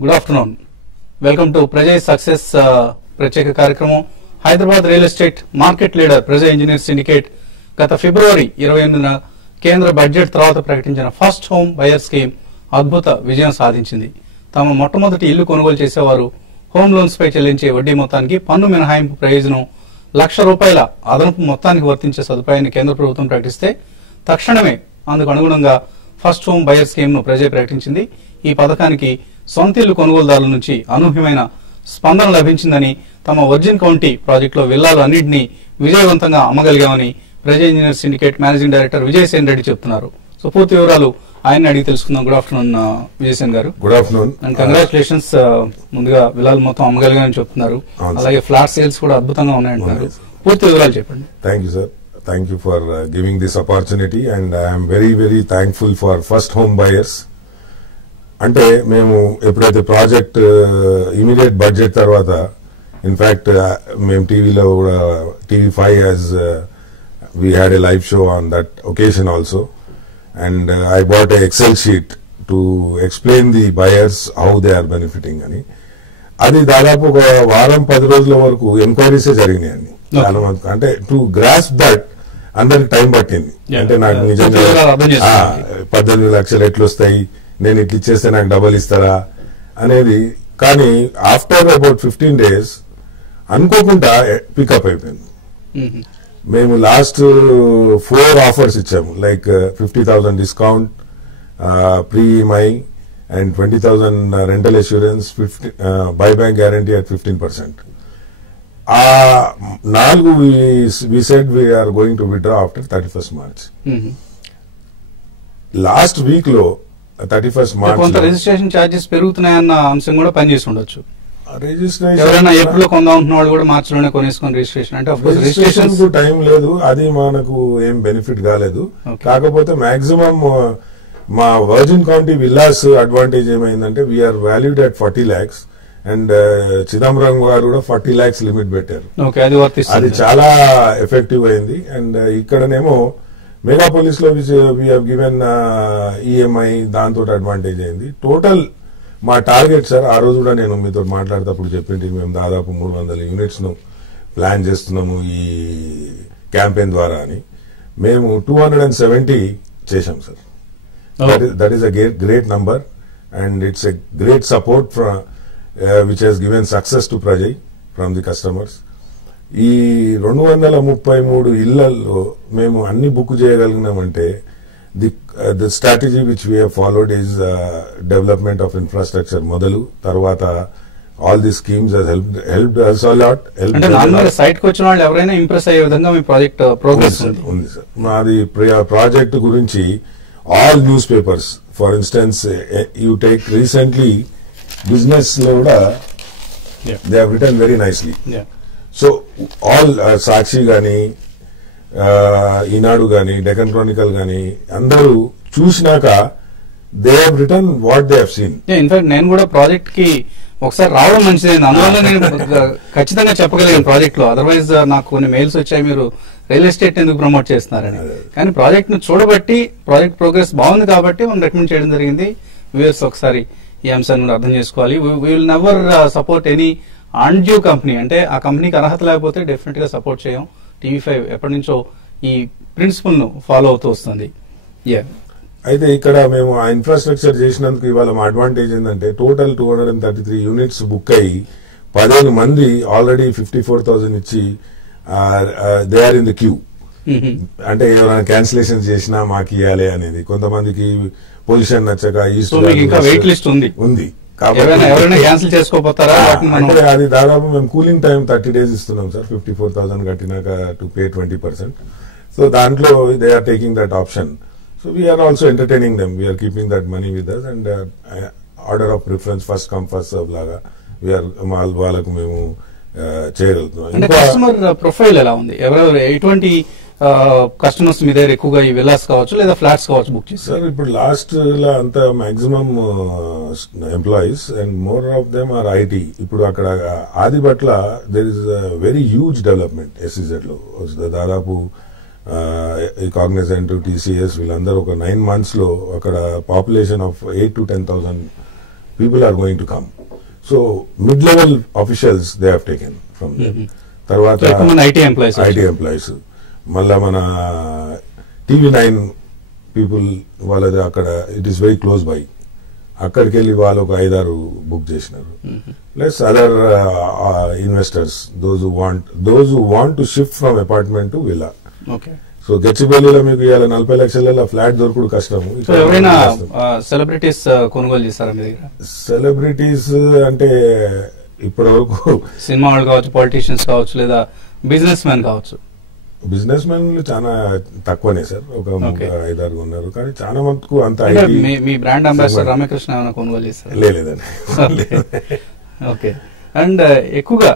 Good afternoon. Welcome to Prajay success ప్రత్యేక కార్యక్రమం. Hyderabad real estate market leader Prajay engineer syndicate గత ఫిబ్రవరి 28న కేంద్ర బడ్జెట్ తర్వాత ప్రకటించిన ఫస్ట్ హోమ్ బయర్ స్కీమ్ అద్భుత విజయం సాధించింది. తమ మొట్టమొదటి ఇల్లు కొనుగోలు చేసేవారు హోమ్ లోన్స్ పై చెల్లించే వడ్డీ మొత్తానికి పన్ను మినహాయింపు ప్రయోజనం ₹1,00,000 అదనపు మొత్తానికి వర్తించే సదుపాయాన్ని కేంద్ర ప్రభుత్వం ప్రకటిస్తే తక్షణమే అందుకు అనుగుణంగా ఫస్ట్ హోమ్ బయర్ స్కీమ్ ను ప్రజయ్ ప్రకటించింది. ఈ పథకానికి సొంత ఇల్లు కొనుగోలుదారుల నుంచి అనూహ్యమైన స్పందన లభించిందని, తమ వర్జిన్ కౌంటీ ప్రాజెక్టులో విల్లాలు అన్నింటినీ విజయవంతంగా అమ్మగలిగామని Prajay engineer syndicate managing director Vijayasen Reddy చెప్తున్నారు. సో పూర్తి వివరాలు ఆయన అడిగి తెలుసుకుందాం. గుడ్ ఆఫ్టర్నూన్ విజయసేన్ గారు. Good afternoon and congratulations. ముందుగా విల్లాలు మొత్తం అమ్మగలిగామని చెప్తున్నారు, అలాగే ఫ్లాట్ సేల్స్ కూడా అద్భుతంగా ఉన్నాయంటున్నారు. పూర్తి వివరాలు చెప్పండి. Thank you sir. Thank you for giving this opportunity, and I am very, very thankful for first home buyers. అంటే మేము ఎప్పుడైతే ప్రాజెక్ట్ ఇమీడియట్ బడ్జెట్ తర్వాత ఇన్ఫాక్ట్ మేము టీవీలో కూడా TV5 has we had a live show on that occasion also, and I bought a Excel sheet to explain the buyers how they are benefiting అని. అది దాదాపు ఒక వారం 10 రోజుల వరకు ఎంక్వైరీసే జరిగినాయండి చాలా మంది. అంటే టు గ్రాస్ప్ దట్ అందరికి టైం పట్టింది. అంటే నాకు నిజంగా 18 లక్షలు ఎట్లు వస్తాయి, నేను ఇట్లా ఇచ్చేస్తే నాకు డబల్ ఇస్తారా అనేది. కానీ ఆఫ్టర్ అబౌట్ 15 days అనుకోకుండా పికప్ అయిపోయింది. మేము లాస్ట్ 4 ఆఫర్స్ ఇచ్చాము, like 50,000 discount, pre EMI and 20,000 rental assurance, buyback guarantee at 15%. we said we are going to withdraw after 31st March. Last week లో 31st March కొంత registration charges పెరుగుతున్నాయన్న అంశం కూడా పనిచేసి ఉండొచ్చు. రిజిస్ట్రేషన్ ఎవరైనా ఎప్పుడు కొందాం వాళ్ళు కూడా మార్చిలోనే కొనేసుకుని రిజిస్ట్రేషన్ అంటే రిజిస్ట్రేషన్ కు టైం లేదు, అది మనకు ఏం బెనిఫిట్ కాలేదు. కాకపోతే మాక్సిమం మా వర్జిన్ కౌంటీ విల్లాస్ అడ్వాంటేజ్ ఏమైందంటే we are valued at 40 lakhs and Chidambaram garu కూడా 40 lakhs లిమిట్ పెట్టారు. అది చాలా ఎఫెక్టివ్ అయింది. అండ్ ఇక్కడనేమో మెగాపోలిస్ లో గివెన్ ఈఎంఐ దాంతో అడ్వాంటేజ్ అయింది. టోటల్ మా టార్గెట్ సార్, ఆ రోజు కూడా నేను మీతో మాట్లాడేటప్పుడు చెప్పింది, మేము దాదాపు 300 యూనిట్స్ ను ప్లాన్ చేస్తున్నాము ఈ క్యాంపెయిన్ ద్వారా అని. మేము 270 చేశాం sir. That is a great number and it's a great support from which has given success to Prajay from the customers. ఈ 233 ఇళ్లలో మేము అన్ని బుక్ చేయగలిగినామంటే the strategy which we have followed is development of infrastructure మొదలు, తర్వాత all the schemes helped us a lot. Site కి వచ్చిన వాళ్ళు ఎవరైనా ఇంప్రెస్ అయ్యే విధంగా మీ ప్రాజెక్ట్ ప్రోగ్రెస్ ఉంది సార్. మాది ప్రాజెక్ట్ గురించి all newspapers, for instance you take recently business లో కూడా they have written very nicely. So all Sakshi గాని, ఈనాడు గాని, డెక్కన్ క్రానికల్ గాని అందరూ చూసినాక they have return what they have seen. In fact నేను కూడా ప్రాజెక్ట్ కి ఒకసారి రావడం మంచిదైంది, అందువల్ల నేను ఖచ్చితంగా చెప్పగలిగాను ప్రాజెక్ట్ లో. అదర్వైజ్ నాకు కొన్ని మెయిల్స్ వచ్చాయి, మీరు రియల్ ఎస్టేట్ ఎందుకు ప్రమోట్ చేస్తున్నారని. కానీ ప్రాజెక్ట్ ను చూడబట్టి ప్రాజెక్ట్ ప్రోగ్రెస్ బాగుంది కాబట్టి మనం రికమెండ్ చేయడం జరిగింది. వ్యూయర్స్ ఒకసారి ఈ అంశాన్ని అర్థం చేసుకోవాలి. We will never support any undue company. అంటే ఆ కంపెనీకి అర్హత లేకపోతే డెఫినెట్ గా సపోర్ట్ చేయం. TV5 ఎప్పటి నుంచో ఈ ప్రిన్సిపల్ ను ఫాలో అవుతూ వస్తుంది. అయితే ఇక్కడ మేము ఆ ఇన్ఫ్రాస్ట్రక్చర్ చేసినందుకు ఇవాళ మా అడ్వాంటేజ్ ఏంటంటే టోటల్ 233 యూనిట్స్ బుక్ అయ్యి 15 మంది ఆల్రెడీ 54,000 ఇచ్చి they are in the queue. అంటే ఎవరైనా క్యాన్సిలేషన్ చేసినా మాకు ఇవ్వాలి అనేది. కొంతమందికి పొజిషన్ నచ్చక వెయిట్ లిస్ట్ ఉంది అంటే అది దాదాపు మేము కూలింగ్ టైం 30 days ఇస్తున్నాం సార్. 54,000 కట్టినాక టు పే 20%. సో దాంట్లో they are taking that option. So we are also entertaining them, we are keeping that money with us and order of preference first come first serve లాగా we are వాళ్ళకు మేము చేయగలుగుతున్నాం. Customer profile ఎలా ఉంది? ఎవరెవరు ఎటువంటి కస్టమర్స్ మీ దగ్గర ఎక్కువగా ఈ విల్లాస్ కావచ్చు లేదా ఫ్లాట్స్ కావచ్చు బుక్ చేస్తారు? సార్ ఇప్పుడు లాస్ట్ లా అంతా maximum employees and more of them are IT. ఇప్పుడు అక్కడ Adibatla there is very huge development. SEZ లో దాదాపు కాగ్నిజెంట్, TCS వీళ్ళందరూ ఒక 9 months లో అక్కడ population of 8,000 to 10,000 people are going to come. So mid-level officials they have taken from them. తర్వాత IT employees మళ్ళా మన TV9 పీపుల్ వాళ్ళది అక్కడ it is very close by, అక్కడికి వెళ్ళి వాళ్ళు ఒక 5-6 బుక్ చేసినారు. Plus other investors those who want to shift from apartment to villa. So గచ్చిబౌలిలో మీకు ఇవాళ 40 లక్షల ఫ్లాట్ దొరకడు కష్టం. ఎవరైనా సెలబ్రిటీస్ కొనుగోలు చేస్తారా మీ దగ్గర? సెలబ్రిటీస్ అంటే ఇప్పటి వరకు సినిమా వాళ్ళు కావచ్చు, పొలిటీషియన్స్ కావచ్చు, లేదా బిజినెస్ మ్యాన్ కావచ్చు. బిజినెస్ మెన్లు చాలా తక్కువనే సార్, ఒక 5-6 ఉన్నారు. కానీ చాలా మటుకు అంత మీ బ్రాండ్ అంబాసిడర్ రామకృష్ణ ఏమైనా కొనుగోలు చేస్తారు? లేదండి. ఓకే. అండ్ ఎక్కువగా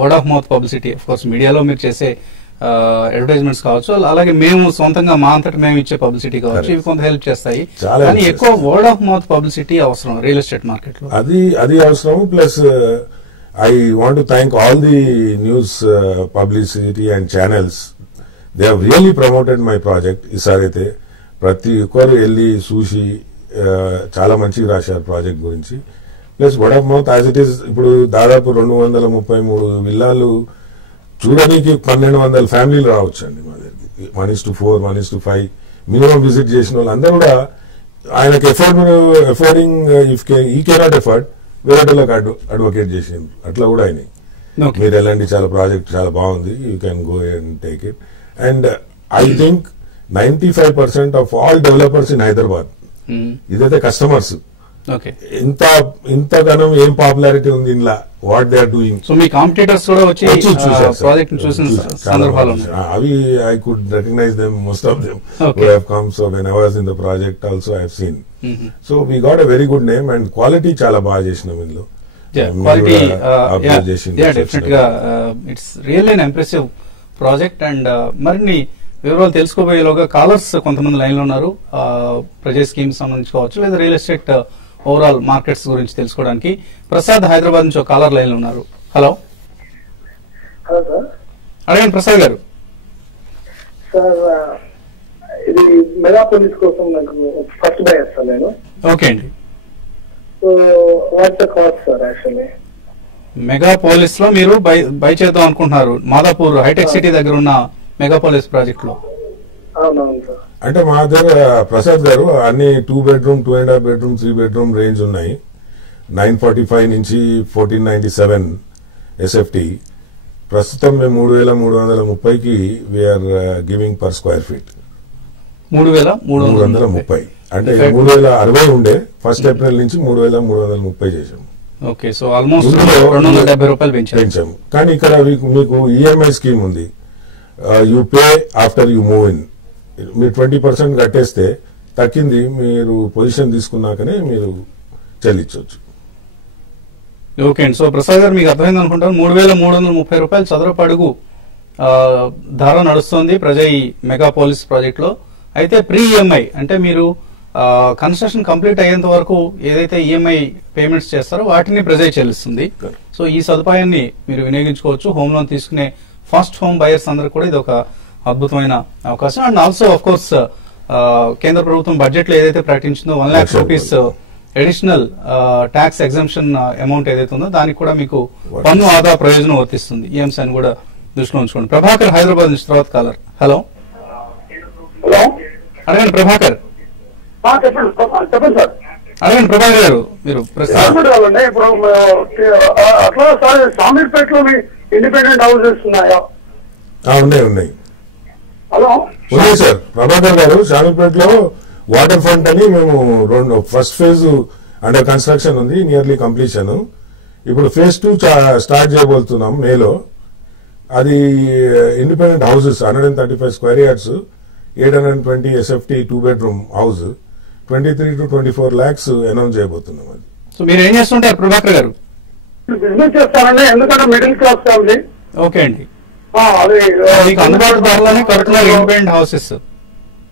word of mouth publicity, of course మీడియాలో మీరు చేసే అడ్వర్టైజ్మెంట్స్ కావచ్చు, అలాగే మేము సొంతంగా మా అంతటా మేము ఇచ్చే పబ్లిసిటీ కావచ్చు, ఇవి కొంత హెల్ప్ చేస్తాయి. కానీ ఎక్కువ వర్డ్ ఆఫ్ మౌత్ పబ్లిసిటీ అవసరం రియల్ ఎస్టేట్ మార్కెట్ లో. అది అవసరం. Plus I want to thank all the news publicity and channels. They have really promoted my project. ఈసారైతే ప్రతి ఒక్కరు వెళ్ళి చూసి చాలా మంచిగా రాశారు ప్రాజెక్ట్ గురించి. Plus word of mouth as it is. ఇప్పుడు దాదాపు 233 విల్లాలు చూడడానికి 1200 ఫ్యామిలీలు రావచ్చండి మా దగ్గరికి. 1:4, 1:5 మినిమం విజిట్ చేసిన వాళ్ళు అందరూ కూడా ఆయనకు ఎఫోర్డింగ్ ఇఫ్ ఈ కెనాట్ ఎఫర్డ్ వేరేటోళ్ళకి అడ్వకేట్ చేసింది. అట్లా కూడా అయినాయి. మీరు ఎలాంటి చాలా ప్రాజెక్ట్ చాలా బాగుంది, you can go and take it. And I think 95% of all developers in Hyderabad ఇదైతే కస్టమర్స్. ఇంతగానం ఏం పాపులారిటీ ఉంది ఇంట్లో, what they are doing. So మీ కాంపిటీటర్స్ కూడా వచ్చి ప్రాజెక్ట్ చూసిన సందర్భాలు అవి I could recognise them, most of them who have come. So when I was in the project also I have seen. So we got a very good name and quality చాలా బాగా చేసినాం ఇందులో. Quality definite గా it's really an impressive project. And మరిన్ని వివరాలు తెలుసుకోబోయేలోగా callers కొంతమంది line లో ఉన్నారు. ప్రజా స్కీమ్ సంబంధించి కావచ్చు, లేదా రియల్ ఎస్టేట్ ఓవరాల్ మార్కెట్స్ గురించి తెలుసుకోవడానికి. ప్రసాద్ హైదరాబాద్ నుంచి ఒక కాలర్ లైన్ లో ఉన్నారు. హలో అడగండి ప్రసాద్ గారు. సార్ ఇది మెగాపోలిస్ కోసం నాకు ఫస్ట్ బై చేస్తాను నేను. ఓకే అండి. So what's the cost sir actually? Megapolis లో మీరు బై చేద్దాం అనుకుంటున్నారు, మాదాపూర్ హైటెక్ సిటీ దగ్గర ఉన్న మెగాపోలిస్ ప్రాజెక్ట్ లో. అవునవును సార్. అంటే మా దగ్గర ప్రసాద్ గారు అన్ని 2 bedroom, 2.5 bedroom, 3 bedroom రేంజ్ ఉన్నాయి. 945 నుంచి 1497 SFT. ప్రస్తుతం మేము 3330కి we are giving per square feet. 3330 అంటే 3060 ఉండే. 1 April నుంచి 3330 చేసాము. ఓకే. సో ఆల్మోస్ట్ 270 రూపాయలు పెంచాము. కానీ ఇక్కడ మీకు ఈఎంఐ స్కీమ్ ఉంది. You pay after you move in. మీరు 20% కట్టేస్తే తక్కింది మీరు పొజిషన్ తీసుకున్నాకనే మీరు చెల్లించవచ్చు. ఓకే అండి. సో ప్రసాద్ గారు మీకు అర్థమైంది అనుకుంటాను. 3330 రూపాయలు చదరపు అడుగు ధర నడుస్తుంది ప్రజా ఈ మెగాపోలిస్ ప్రాజెక్ట్ లో. అయితే ప్రీ ఈఎంఐ అంటే మీరు కన్స్ట్రక్షన్ కంప్లీట్ అయ్యేంత వరకు ఏదైతే ఈఎంఐ పేమెంట్స్ చేస్తారో వాటిని ప్రజా చెల్లిస్తుంది. సో ఈ సదుపాయాన్ని మీరు వినియోగించుకోవచ్చు. హోమ్ లోన్ తీసుకునే ఫస్ట్ హోమ్ బయర్స్ అందరూ కూడా ఇది ఒక అద్భుతమైన అవకాశం. అండ్ ఆల్సో ఆఫ్ కోర్స్ కేంద్ర ప్రభుత్వం బడ్జెట్ లో ఏదైతే ప్రకటించిందో 1 lakh rupees additional tax exemption amount ఏదైతే ఉందో దానికి కూడా మీకు పన్ను ఆదా ప్రయోజనం వర్తిస్తుంది. ఈ అంశాన్ని కూడా దృష్టిలో ఉంచుకోండి. ప్రభాకర్ హైదరాబాద్ నుంచి తర్వాత కాలర్. హలో అడగండి ప్రభాకర్. చెప్పండి సార్. అడగండి ప్రభాకర్ గారు. మీరు ఇప్పుడు అట్లా సార్ సామీర్పేటలో ఇండిపెండెంట్ హౌసెస్ ఉన్నాయా? ఉన్నాయి. హలో ఉన్నాయి సార్. ప్రభాకర్ గారు, షామీర్పేటలో వాటర్ ఫ్రంట్ అని మేము ఫస్ట్ ఫేజ్ అండర్ కన్స్ట్రక్షన్ ఉంది, నియర్లీ కంప్లీషన్. ఇప్పుడు phase 2 స్టార్ట్ చేయబోతున్నాం మేలో. అది independent houses 135 square yards, 820 SFT 2 bedroom house, 23 to 24 lakhs announce చేయబోతున్నాం. అది. సో మీరు ఏం చేస్తుంటారు ప్రభాకర్ గారు? బిజినెస్ చేస్తానండి, ఎందుకంటే మిడిల్ క్లాస్ ఫ్యామిలీ. ఓకే అండి. మీకు అందుబాటు ధరలోనే కడుతున్నారు ఇండిపెండెంట్ హౌసెస్.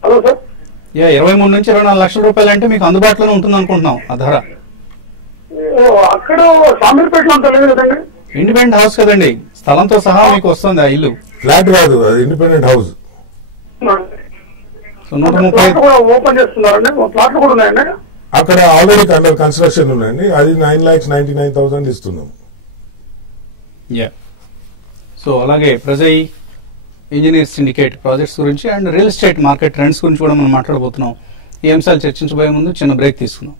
Hello sir. 23 నుంచి 24 లక్షల రూపాయలు అంటే మీకు అందుబాటులోనే ఉంటుంది అనుకుంటున్నాం ఆ ధర. అక్కడ సామీర్పేటలో అంత లేదు కదండి. ఇండిపెండెంట్ హౌస్ కదండి, స్థలంతో సహా మీకు వస్తుంది ఆ ఇల్లు. ఫ్లాట్ కాదు, అది ఇండిపెండెంట్ హౌస్. సో 130 ఓపెన్ చేస్తున్నారండి, ఫ్లాట్లు కూడా ఉన్నాయండి. అక్కడ ఆల్రెడీ అండర్ కన్స్ట్రక్షన్ ఉందండి, అది 9,99,000 ఇస్తున్నాం. సో అలాగే ప్రజయ్ ఇంజనీర్ సిండికేట్ ప్రాజెక్ట్స్ గురించి and real estate market trends గురించి కూడా మనం మాట్లాడబోతున్నాం. ఈ అంశాలు చర్చించబోయే ముందు చిన్న బ్రేక్ తీసుకుందాం.